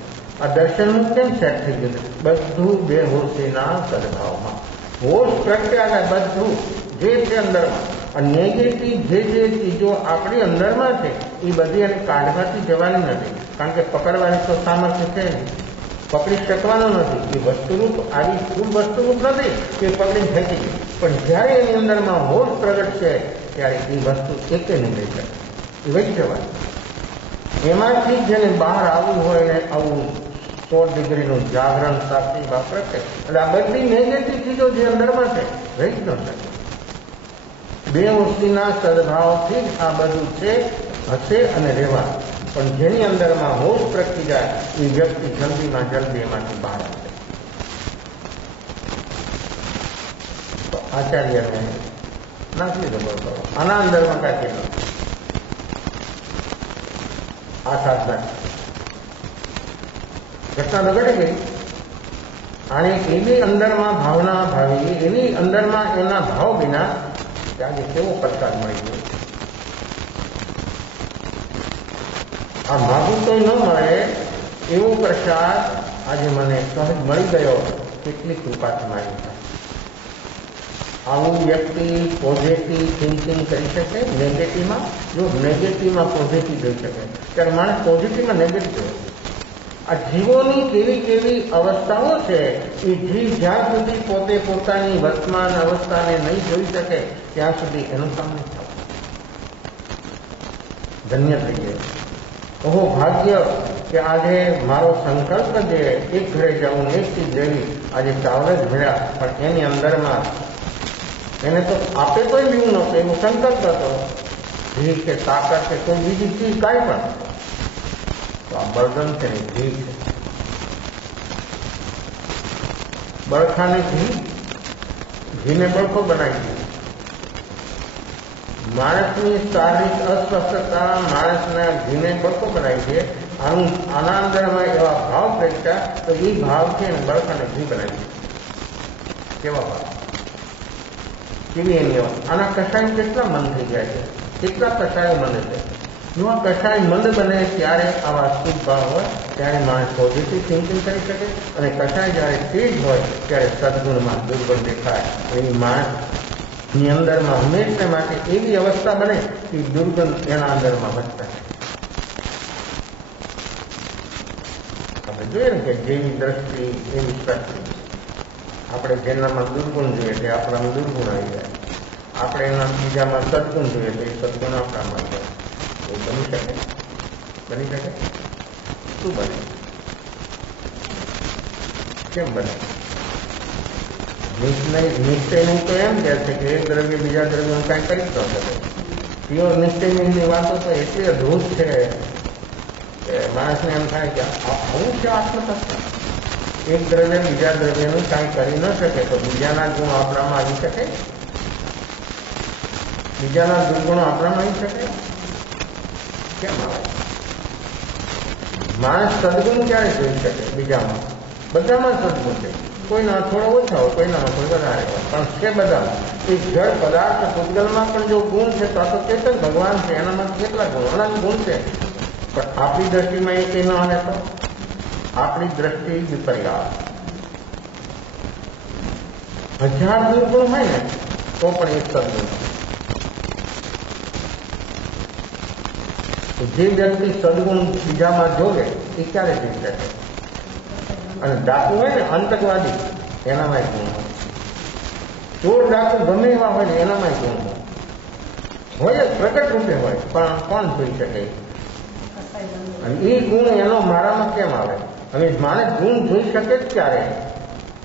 આ દર્શનનું કેમ સેટ થઈ ગયું છે? બધું બેહોશીના સદભાવમાં. હોશ પ્રત્યાઘાત બધું જે છે અંદરમાં. નેગેટિવ જે ચીજો આપણી અંદરમાં છે એ બધી એને કાઢવાથી જવાની નથી, કારણ કે પકડવાની તો સામર્થ્ય છે નહીં, પકડી શકવાનો નથી. એ વસ્તુરૂપ આવી ખૂબ વસ્તુરૂપ નથી કે પકડી ફેંકી ગઈ, પણ જ્યારે એની અંદરમાં હોશ પ્રગટ છે ત્યારે એ વસ્તુ એકે નહીં લઈ શકે, એ વહી જવાની. એમાંથી જેને બહાર આવવું હોય ને આવું 100 ડિગ્રીનું જાગરણ સાક્ષી ભાવ પ્રત્યે, એટલે આ બધી નેગેટિવ ચીજો જે અંદરમાં છે રહી જ ન શકે. બેહોશીના સદભાવથી જ આ બધું છે, હશે અને રહેવા. પણ જેની અંદરમાં હોશ પ્રગટી જાય એ વ્યક્તિ જલ્દીમાં જલ્દી એમાંથી બહાર આવે. તો આચાર્યને નાખી દો કરો, આના અંદરમાં કાંઈ કહેતો આ સાધના ઘટના તો ઘટી ગઈ. અને એવી અંદરમાં ભાવના ભાવી, એની અંદરમાં એના ભાવ વિના આજે કેવો પ્રસાદ મળી ગયો. આ માગું તો ન મળે એવો પ્રસાદ આજે મને સહજ મળી ગયો. કેટલી કૃપા તમારી થાય. આવું વ્યક્તિ પોઝિટિવ થિંકિંગ કરી શકે. નેગેટિવમાં જો નેગેટિવમાં પોઝિટિવ જોઈ શકે ત્યારે માણસ પોઝિટિવમાં નેગેટિવ હોય. આ જીવોની કેવી કેવી અવસ્થાઓ છે એ જીવ જ્યાં સુધી પોતે પોતાની વર્તમાન અવસ્થાને નહીં જોઈ શકે ત્યાં સુધી એનું કામ નહીં થતું. ધન્ય થઈ ગયો. ઓહો ભાગ્ય કે આજે મારો સંકલ્પ જે એક ઘરે જવું એક ચીજ લેવી, આજે ચાવલ જ ભર્યા, પણ એની અંદરમાં એને તો આપે કોઈ લેવું નહોતું, એવો સંકલ્પ હતો. ઘી કે તાકાત કે કોઈ બીજી ચીજ કાંઈ પણ, તો આ બળગમ છે ને ઘી છે. બળખાને ઘીને બળખો બનાવી દીધો. માણસની શારીરિક અસ્વસ્થતા માણસના ઘીને બળખો બનાવી દે. આના અંદરમાં એવા ભાવ પ્રગટ્યા તો એ ભાવ છે ને બળખાને ઘી બનાવી દે. કેવા ભાવ, કેવી એની આના કષાય કેટલા મન થઈ જાય છે, કેટલા કષાયો મને છે. જો આ કષાય મંદ બને ત્યારે આવા શુભ ભાવ હોય ત્યારે માણસ પોઝિટિવ થિંકિંગ કરી શકે, અને કષાય જ્યારે તેજ હોય ત્યારે સદગુણમાં દુર્ગુણ દેખાય. એની માણસની અંદરમાં હંમેશા માટે એવી અવસ્થા બને કે દુર્ગુણ એના અંદરમાં વધતા. આપણે જોઈએ ને કે જેવી દ્રષ્ટિ એવી શક્તિ. આપણે જેનામાં દુર્ગુણ જોઈએ તે આપણામાં દુર્ગુણ આવી જાય, આપણે એના બીજામાં સદગુણ જોઈએ તો એ સદગુણ આપણામાં જાય. એ બની શકે? બની શકે? શું બને? કેમ બને? નિશ્ચયનું તો એમ કહે છે કે એક દ્રવ્ય બીજા દ્રવ્યનું કાંઈ કરી જ ન શકે. પ્યોર નિશ્ચયની વાતો તો એટલી અદ્ભુત છે કે માણસને એમ થાય કે આવું છે આત્મતત્વ. એક દ્રવ્ય બીજા દ્રવ્યનું કાંઈ કરી ન શકે તો બીજાના ગુણ આપણામાં આવી શકે? બીજાના દુર્ગુણો આપણામાં આવી શકે? કેમ આવે? માણસ સદગુણ ક્યારે જોઈ શકે બીજામાં? બધામાં સદગુણ છે. કોઈના થોડા ઓછા હોય, કોઈનામાં કોઈ વધારે હોય, પણ છે બધામાં. એક જળ પદાર્થ પૂતગલમાં પણ જો ગુણ છે તો આ તો ચેતન ભગવાન છે, એનામાં કેટલા ગુણ અનંત ગુણ છે. પણ આપણી દ્રષ્ટિમાં એ કંઈ ન આવે તો આપણી દ્રષ્ટિ વિપર્યાસ. 1000 દુર્ગુણ હોય ને તો પણ એક સદગુણ. જે વ્યક્તિ સદગુણ બીજામાં જોવે એ ક્યારે જીવી શકે? અને ડાકુ હોય ને આતંકવાદી, એનામાં ગુણ હોય. ચોર ડાકુ ગમે એવા હોય ને એનામાં ગુણ હોય જ, પ્રગટ રૂપે હોય, પણ કોણ જોઈ શકે? અને એ ગુણ એનો મારામાં કેમ આવે? હવે માણસ ગુણ જોઈ શકે જ ક્યારે?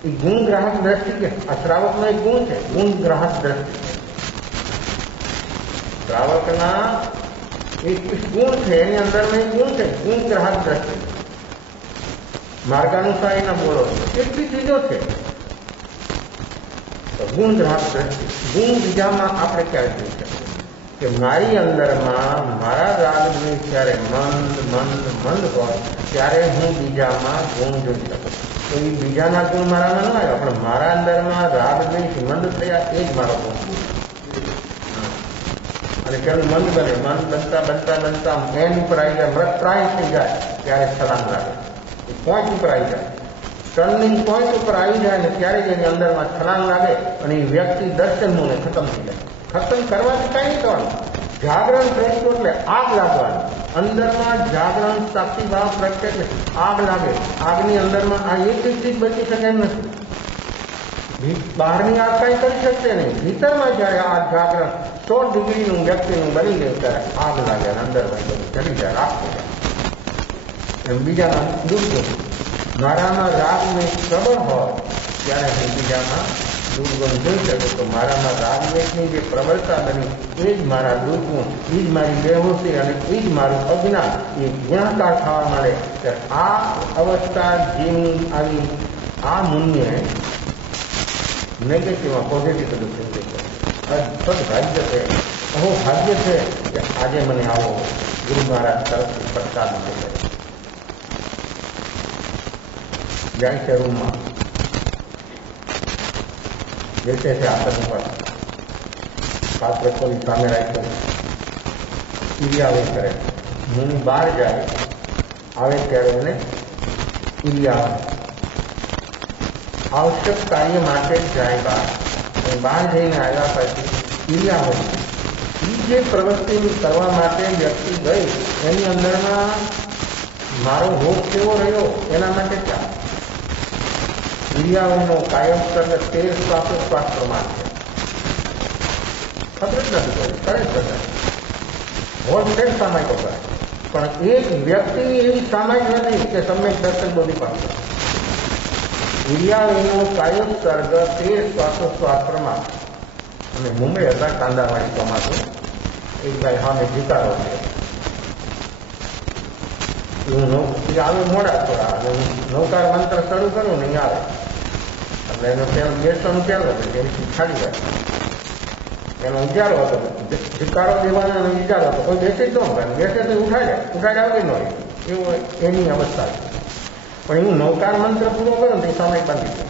એ ગુણ ગ્રાહક દ્રષ્ટિ કે આ શ્રાવકનો એક ગુણ છે, ગુણ ગ્રાહક દ્રષ્ટિ. શ્રાવકના એક ગુણ છે, એની અંદરમાં એક ગુણ છે, ગુણ ગ્રાહક દ્રષ્ટિ. માર્ગાનુસારીના બોલો કેટલી ચીજો છે. તો ગુણ ગ્રાહક દ્રષ્ટિ. ગુણ બીજામાં આપણે ક્યારે જોઈ શકીએ? કે મારી અંદરમાં મારા રાગદ્વેષ જ્યારે મંદ હોય ત્યારે હું બીજામાં ગુણ જોઈ શકું. તો એ બીજાના ગુણ મારામાં ન આવ્યા, પણ મારા અંદરમાં રાગદ્વેષ મંદ થયા એ જ મારો ગુણ. અને પેલું મંદ બને, મન બનતા બનતા બનતા એન્ડ ઉપર આવી જાય, મૃતપ્રાય થઈ જાય ત્યારે છલાંગ લાગે. એ પોઈન્ટ ઉપર આવી જાય, ટર્નિંગ પોઈન્ટ ઉપર આવી જાય ને ત્યારે જ એની અંદરમાં છલાંગ લાગે અને એ વ્યક્તિ દર્શનનું ને ખતમ થઈ જાય. ખતમ કરવાથી કઈ નહીં થવાનું. જાગરણ થયું એટલે આગ લાગવાની. અંદરમાં જાગરણ સાક્ષીભાવ પ્રત્યે એટલે આગ લાગે. આગની અંદરમાં આ એક ચીજ બચી શકે એમ નથી. બહારની આગ કઈ કરી શકશે નહીં. ભીતરમાં જયારે આ જાગરણ 100 ડિગ્રીનું વ્યક્તિનું બની ગયું ત્યારે આગ લાગે અને અંદરમાં બધું ચડી જાય, રાખ થઈ જાય. એમ બીજામાં દુર્ગુણ. મારામાં રાગદ્વેષ પ્રબળ હોય ત્યારે હું બીજામાં દુર્ગુણ જોઈ શકું. તો મારામાં રાગદ્વેષની જે પ્રબળતા બની એ જ મારા દુર્ગુણ, એ જ મારી બેહોશી અને એ જ મારું અજ્ઞાન એ ગુણાકાર થવા માંડે. આ અવસ્થા જેની આવી આ મુનિએ નેગેટિવમાં પોઝિટિવ બધું થઈ ગયું. સદભાગ્ય છે, અહો ભાગ્ય છે કે આજે મને આવો ગુરુ મહારાજ તરફથી પ્રસાદ મળે. જાય છે રૂમમાં, બેસે છે આસન પર, પાત્ર કોઈ સામે રાખ્યો, ક્રિયાઓ કરે. મુનિ બહાર જાય, આવે ત્યારે એને ક્રિયા આવશ્યક કાર્ય માટે જ જાય બહાર. બહાર જઈને આવ્યા પછી ક્રિયા હોય એ જે પ્રવૃત્તિ કરવા માટે વ્યક્તિ ગઈ એની અંદરમાં મારો ભોગ કેવો રહ્યો એના માટે ચાલ. ક્રિયાઓનો કાયમ સર્ગ 13 શ્વાસોશ્વાસ પ્રમાણ છે. ખબર જ નથી કરી, કરે જ બધા હોલ સેટ સામાયિકો કરે, પણ એક વ્યક્તિની એવી સામાયિક નથી કે સમ્યક દર્શન બધી પાસે. ક્રિયાઓનો કાયમ સર્ગ 13 શ્વાસોશ્વાસ પ્રમાણ. અને મુંબઈ હતા કાંદાવાડી ચોમાસું, એક ભાઈ સામે જીકારો છે. આવે મોડા થોડા અને નૌકાર મંત્ર શરૂ કરું નહીં આવે એટલે એનો બેસવાનું ચાલુ હતું, એની ખાલી જાય. એનો વિચારો હતો જીકારો દેવાનો એનો વિચારો હતો, કોઈ બેસી જ ન હોય, બેસે તો ઉઠાડે આવી ન હોય, એવું એની અવસ્થા છે. પણ હું નૌકાર મંત્ર પૂરો કરું ને એ સમય બાંધી દઉં.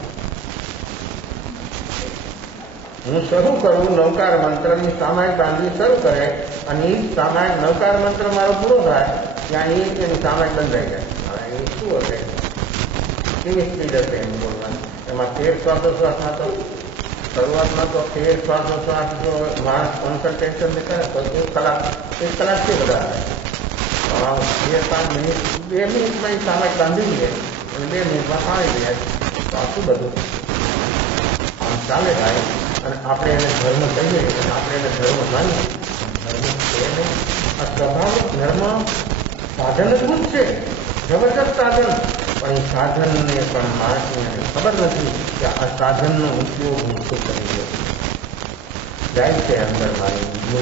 હું શરૂ કરું નૌકાર મંત્રની સામાયિક બાંધવી શરૂ કરે અને એ સામાયિક નૌકાર મંત્ર મારો પૂરો થાય ત્યાં એની સામાયિક બંધાઈ જાય. હવે એ શું હશે, કેવી સ્પીડ હશે એમ બોલવાનું. એમાં 13 શ્વાસોશ્વાસમાં તો શરૂઆતમાં તો 13 શ્વાસોશ્વાસ જો માણસ કોન્સન્ટ્રેશન કરે તો 1 કલાકથી વધારે. 2-5 મિનિટ 2 મિનિટમાં એ સામાયિક બાંધી દઈએ અને 2 મિનિટમાં આવી જાય તો આ શું બધું આમ ચાલે ભાઈ. અને આપણે એને ધર્મ કહીએ અને આપણે એને ધર્મ માનીએ, ધર્મ છે નહીં. આ સ્વાભાવિક ધર્મ સાધનભૂત છે, જબરજસ્ત સાધન, પણ એ સાધનને પણ માણસને ખબર નથી કે આ સાધનનો ઉપયોગ હું શું કરી રહ્યો છું. જાય છે અંદરમાં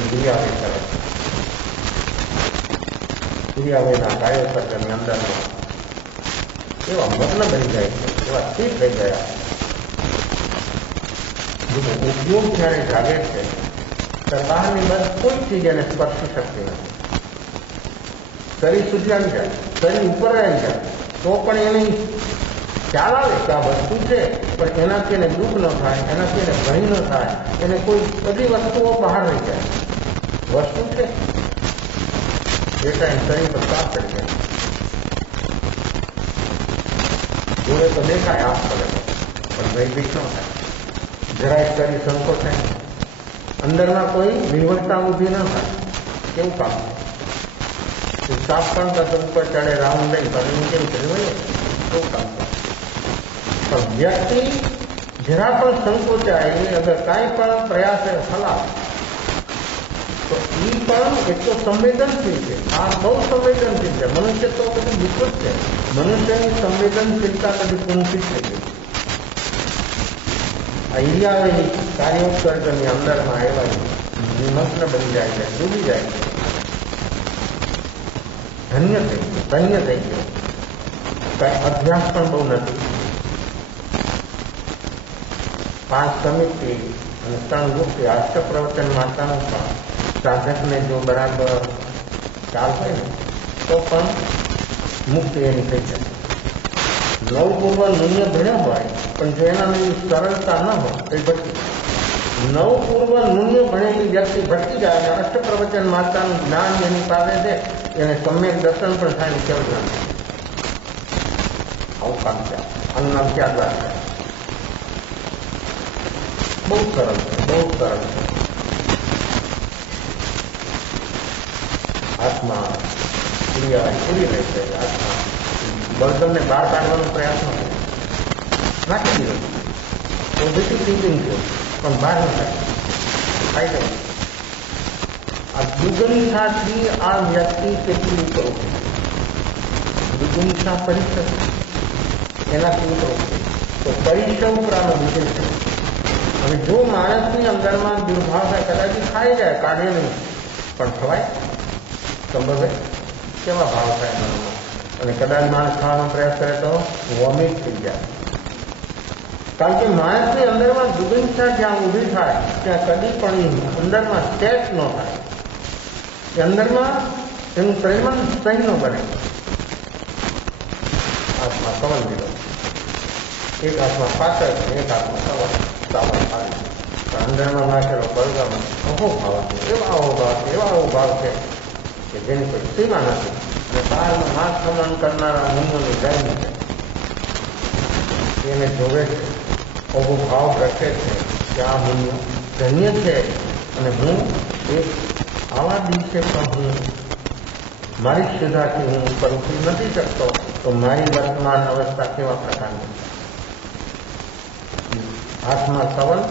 ક્રિયાવે કરે છે, ક્રિયાવેના કાર્યકર્તાની અંદરમાં એવા મગ્ન બની જાય છે, એવા સ્થિર થઈ ગયા. ઉપયોગ જ્યારે જાગે છે ત્યારે બહારની બસ કોઈ ચીજ એને સ્પર્શી શકતી નથી. શરીર સુધી આવી જાય, શરીર ઉપર આવી જાય તો પણ એને ખ્યાલ આવે કે આ વસ્તુ છે, પણ એનાથી એને દુઃખ ન થાય, એનાથી એને ભય ન થાય, એને કોઈ બધી વસ્તુઓ બહાર રહી જાય. વસ્તુ છે એ ટાઈમ શરીર પર સાફ કરી જાય. જોડે તો દેખાય આપ પડે પણ ભયભીત ન થાય, જરાય શરીર સંકોચાય, અંદરમાં કોઈ વિવળતા ઊભી ન થાય. કેવું કામ છે? સાફ પણ કરતો ઉપર ચડે રાઉન્ડ લઈ પણ કેવું કર્યું કેવું કામ છે? પણ વ્યક્તિ જરા પણ સંકોચાય એની અગર કાંઈ પણ પ્રયાસ ફલાવે તો એ પણ એટલો સંવેદનશીલ છે. આ બહુ સંવેદનશીલ છે. મનુષ્ય તો બધું વિકૃત છે. મનુષ્યની સંવેદનશીલતા કદી પૂંખી થઈ ગઈ. આ ઈરિયાવેલી કાર્યોત્સર્ગની અંદરમાં એવા નિમગ્ન બની જાય છે, ડૂબી જાય છે. ધન્ય થઈ ગયો. કઈ અભ્યાસ પણ બહુ નથી. 5 સમિતિ અને 3 ગુપ્તિ અષ્ટ પ્રવચન માતાનું પણ સાધકને જો બરાબર ખ્યાલ હોય ને તો પણ મુક્તિ એની થઈ જાય. 9 પૂર્વ નુન્ય ભણ્યો હોય પણ જો એનાની સરળતા ન હોય તો એ ભટકી. 9 પૂર્વ નુન્ય ભણેલી વ્યક્તિ ભટકી જાય અને અષ્ટ પ્રવચન માતાનું જ્ઞાન એની પાસે છે, એને સમ્યક દર્શન પણ થાય ને કેવું જ્ઞાન. આવું કામ છે. આનું નામ ત્યાગદાર છે. બહુ સરળ છે, બહુ સરળ છે. આત્મા ક્રિયા પૂરી રહી છે. આત્મા બળતણને બહાર કાઢવાનો પ્રયાસ ન કરે, નાખી દીધો પોઝિટિવ થિંકિંગ છે પણ બહાર ન થાય જાય. આ દુર્ગંધાથી આ વ્યક્તિ કેટલી ઉપર ઉઠે, દુર્ગંધા પરિષદ એનાથી ઉપર ઉઠે તો પરિશ્રમનો વિષય છે. હવે જો માણસની અંદરમાં દુર્ભાવ થાય, કદાચ ખાઈ જાય, કાઢે નહીં પણ ખવાય સંભવે કેવા ભાવ થાય મનમાં. અને કદાચ માણસ ખાવાનો પ્રયાસ કરે તો વોમિટ થઈ જાય. કારણ કે માણસની અંદરમાં દુર્ગંધા જ્યાં ઊભી થાય ત્યાં કદી પણ અંદરમાં સેટ ન થાય. એ અંદરમાં એનું પ્રેમન સહી ન બને. આત્મા કવન દીધો, એક આત્મા પાછળ છે, એક આત્મા સાવન પાડી. અંદરમાં નાખેલો બળગામ અહોભાવ છે, એવા અહોભાવ છે, એવા અહોભાવ છે કે જેની કોઈ સીમા નથી. અને બહારમાં માસ ખમન કરનારા મુનિઓની જાય છે, એને જોવે છે, અહોભાવ રખે છે કે આ મુનિઓ ધન્ય છે અને હું એક આવા દિવસે પણ હું મારી સુધાથી હું ઉપર ઉઠી નથી શકતો, તો મારી વર્તમાન અવસ્થા કેવા પ્રકારની. હાથમાં સવન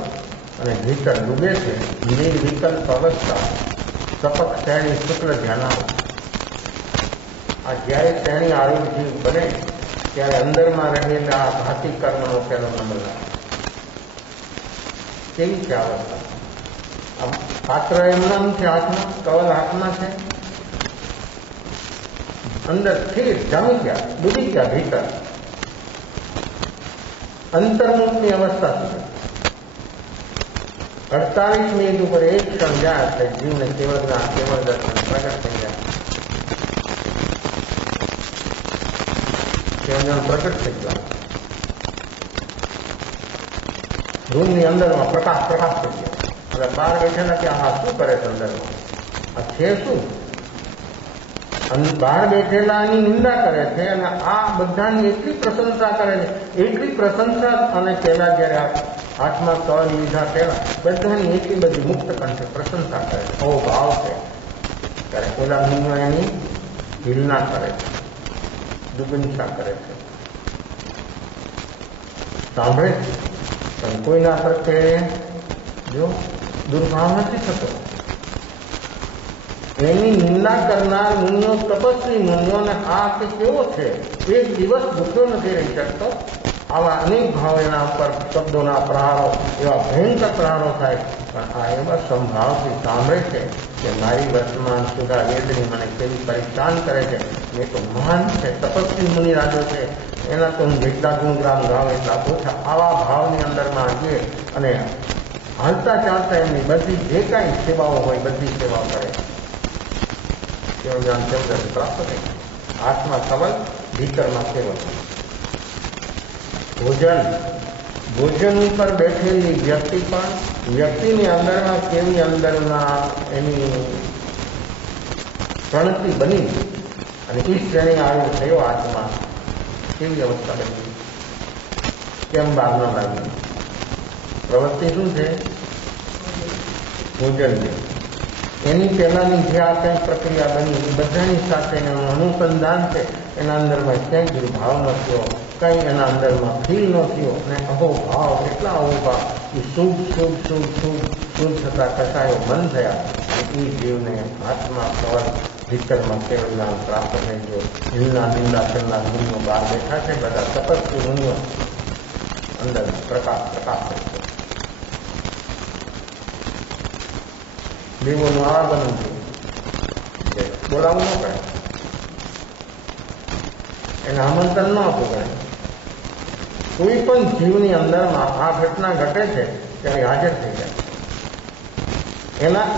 અને ભીતર ડૂબે છે. નિર્વિકલ્પ અવસ્થા સપક શ્રેણી શુક્લ ધ્યાન. આ જ્યારે શ્રેણી આરૂઢ જીવ બને ત્યારે અંદરમાં રહેલા ભાતિ કર્મનો પહેલો નંબર લાગે. કેવી છે અવસ્થા? પાત્ર એમનામ છે, હાથમાં કવલ હાથમાં છે, અંદર સ્થિર જામી ગયા, ડૂબી ગયા ભીતર. અંતર્મુખની અવસ્થા સુધી 48 મિનિટ ઉપર એક ક્ષણ જાય એટલે જીવને કેવળ દર્શન પ્રગટ થઈ જાય. કેવળ પ્રગટ થઈ ગયા. રૂમની અંદરમાં પ્રકાશ થઈ ગયા. એટલે બહાર બેઠેલા કે આ શું કરે છે અંદરમાં, આ છે શું? બહાર બેઠેલાની નિંદા કરે છે અને આ બધાની એટલી પ્રશંસા કરે છે, એટલી પ્રશંસા. અને પહેલા જયારે હાથમાં કવર લીધા પહેલા બધાની એટલી બધી મુક્ત કંઠે પ્રશંસા કરે છે, આવો ભાવ છે. ત્યારે પેલા મુનિઓ એની હિલના કરે છે, દુર્ગંધા કરે છે, સાંભળે છે, પણ કોઈના પ્રત્યે જો દુર્ભાવ નથી થતો. એની નિંદા કરનાર મુનિઓ, તપસ્વી મુનિઓને આ કે કેવો છે, એક દિવસ ભૂખ્યો નથી રહી શકતો. આવા અનેક ભાવ એના ઉપર શબ્દોના પ્રહારો, એવા ભયંકર પ્રહારો થાય. પણ આ એવા સંભાવથી સાંભળે છે કે મારી વર્તમાન સુધા વેદની મને કેવી પરેશાન કરે છે. એ તો મહાન છે, તપસ્વી મુનિ રાજો છે, એના તો હું જેટલા ગુણગ્રામ ગાવ એટલા ઓછા. આવા ભાવની અંદરમાં આવીએ અને હાલતા ચાલતા એમની બધી જે કાંઈ સેવાઓ હોય બધી સેવા કરે. જ્ઞાન ચંદ્ર પ્રાપ્ત થાય. હાથમાં સવલ, ભીતરમાં સેવન. ભોજન ઉપર બેઠેલી વ્યક્તિ પણ વ્યક્તિની અંદરમાં કેવી અંદરમાં એની પ્રણતિ બની અને એ શ્રેણી આવું થયો આત્મા, કેવી અવસ્થા બની, કેમ બહાર ન લાગી. પ્રવૃત્તિ શું છે? ભોજનની. એની પહેલાની જે આ કંઈ પ્રક્રિયા બની એ બધાની સાથે એનું અનુસંધાન છે. એના અંદરમાં ક્યાંય દુર્ભાવ ન થયો, કંઈ એના અંદરમાં ફીલ ન થયો. અને અહોભાવ, એટલા અહોભાવ એ શુભ શુભ શુભ શુભ શુભ થતા કસાયો બંધ થયા. અને એ જીવને હાથમાં સવાલ, ભીતરમાં કેવળ જ્ઞાન પ્રાપ્ત થઈ ગયો. હિલના નિંદા કરનાર મુનિઓ બહાર બેઠા છે, બધા તપસ્વી મુનિઓ અંદર પ્રકાશ પ્રકાશ થઈ ગયો. દેવોનું આગમન છે, બોલાવવું ન પડે, એને આમંત્રણ ન આપવું પડે. કોઈ પણ જીવની અંદરમાં આ ઘટના ઘટે છે ત્યારે હાજર થઈ જાય. એના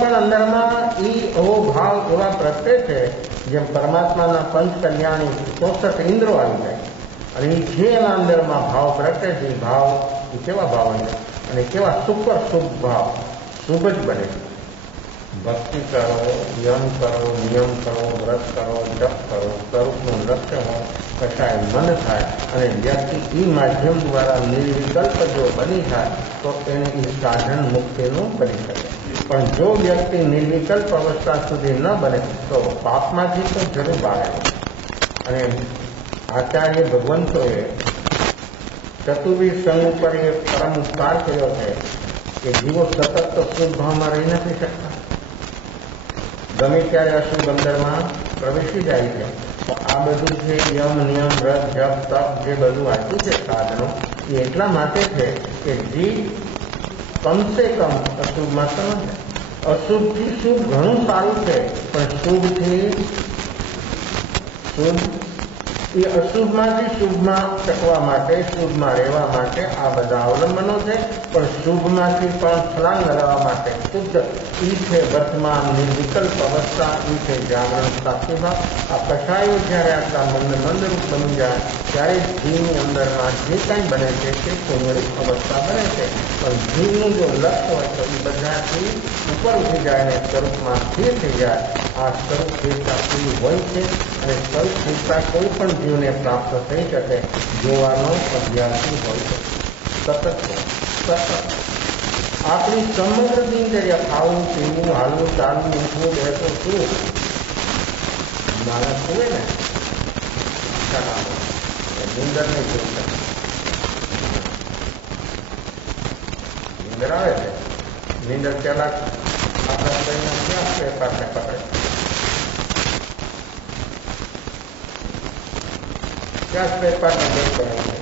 પણ અંદરમાં એ અહોભાવ એવા પ્રગટે છે જેમ પરમાત્માના પંચ કલ્યાણી 64 ઇન્દ્રો આવી જાય. અને એ જે એના અંદરમાં ભાવ પ્રગટે છે એ ભાવ એ કેવા ભાવ છે અને કેવા સુપર શુભ ભાવ, શુભ જ બને. ભક્તિ કરો, યમ કરો, નિયમ કરો, વ્રત કરો, જપ કરો, સ્વરૂપનું લક્ષ્ય હોય, કશાય મન થાય અને વ્યક્તિ એ માધ્યમ દ્વારા નિર્વિકલ્પ જો બની થાય તો એને એ સાધન મુક્તિનું બની શકે. પણ જો વ્યક્તિ નિર્વિકલ્પ અવસ્થા સુધી ન બને તો પાપમાંથી તો જરૂર બહાર. અને આચાર્ય ભગવંતોએ ચતુર્વિધ સંઘ ઉપર એ પરમ ઉપકાર કર્યો છે કે જીવો સતત તો શુભ ભાવમાં રહી નથી શકતા. ગમે ત્યારે અશુભ અંદરમાં પ્રવેશી જાય છે. તો આ બધું છે યમ, નિયમ, વ્રત, જપ, તપ જે બધું આપ્યું છે સાધનો, એ એટલા માટે છે કે જીવ કમસે કમ અશુભમાં તો નથી. અશુભથી શુભ ઘણું સારું છે, પણ શુભથી શુભ એ અશુભમાંથી શુભમાં ટકવા માટે, શુભમાં રહેવા માટે આ બધા અવલંબનો છે. પણ શુભમાંથી પણ છલાંગ લગાવવા માટે શુદ્ધ એ છે વર્તમાન નિર્વિકલ્પ અવસ્થા, એ છે જાગરણ સાક્ષીભાવ. આ કષાયો જ્યારે આટલા મંદરૂપ બની જાય ત્યારે જીવની અંદરમાં જે કાંઈ બને છે તે પુણ્યરૂપ અવસ્થા બને છે. પણ જીવનું જો લક્ષ્ય હોય તો એ બધાથી ઉપર ઉઠી જાય અને સ્વરૂપમાં સ્થિર થઈ જાય. આ સ્વરૂપ સ્થિરતા પૂરી હોય છે અને સ્વરૂપ સ્થિરતા કોઈ પણ જીવને પ્રાપ્ત થઈ શકે જોવાનો અભ્યાસી હોય છે. સતત આપણી સમગ્ર દિનચર્યા, ખાવું, પીવું, હાલવું, ચાલવું, ઉઠવું, બેસવું, શું માણસ હોય ને નિંદર નહીં જોઈ નિંદર આવે છે. નિંદર પહેલા આપણા શરીરના ક્યાં ફેરફારને પકડે, ક્યાં ફેરફારને દેખ કરે છે.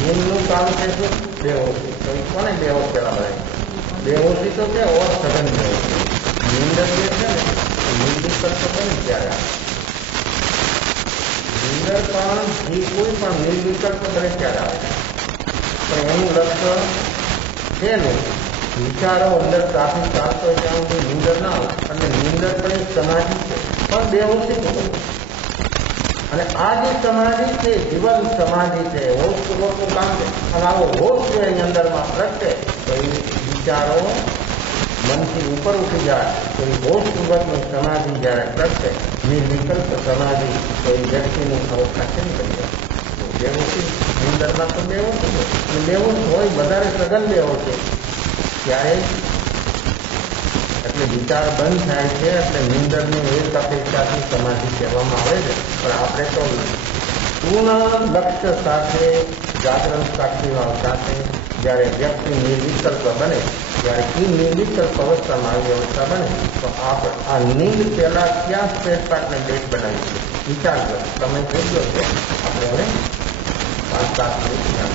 નીંદનું કામ છે શું? બેહોશી. તો એ કોને બેહોશ પેલા બનાવી? બેહોશી તો કે ઓર સઘન બેહોશી. નીંદર જે છે ને નિર્વિકલ્પ બને ત્યારે આવે. નીંદર પણ જે કોઈ પણ નિર્વિકલ્પ બને ત્યારે આવે. પણ એનું લક્ષ્ય છે નહીં. વિચારો અંદર ટ્રાફિક ચાલતો હોય ત્યાં સુધી નીંદર ના આવે. એટલે નીંદર પણ એક સમાધિ છે, પણ બેહોશી થતું. અને આ જે સમાધિ છે જીવન સમાધિ છે, હોશપૂર્વકનું કામ છે. અને આવો હોશ જો એની અંદરમાં પ્રગટે તો એ વિચારો મનથી ઉપર ઉઠી જાય. તો એ હોશપૂર્વકની સમાધિ જ્યારે પ્રગટે, નિર્વિકલ્પ સમાધિ, તો એ વ્યક્તિની અવસ્થા કેમ કરી જાય? બેહોશી નિંદરમાં તો બેહોશી છે. બેહોશ હોય વધારે સઘન બેહોશી ત્યારે એટલે વિચાર બંધ થાય છે. એટલે નિંદરની એક અપેક્ષાથી સમાધિ કહેવામાં આવે છે. પણ આપણે તો પૂર્ણ લક્ષ્ય સાથે, જાગરણ સાક્ષીભાવ સાથે જ્યારે વ્યક્તિ નિર્વિકલ્પ બને, જ્યારે એ નિર્વિકલ્પ અવસ્થામાં આવી અવસ્થા બને તો આ નીંદ પહેલા ક્યાં સ્પેર પાર્ટને ડેટ બનાવી છે વિચાર કરો. તમે થઈ ગયો છે આપણે હવે 5-7 મિનિટ ધ્યાન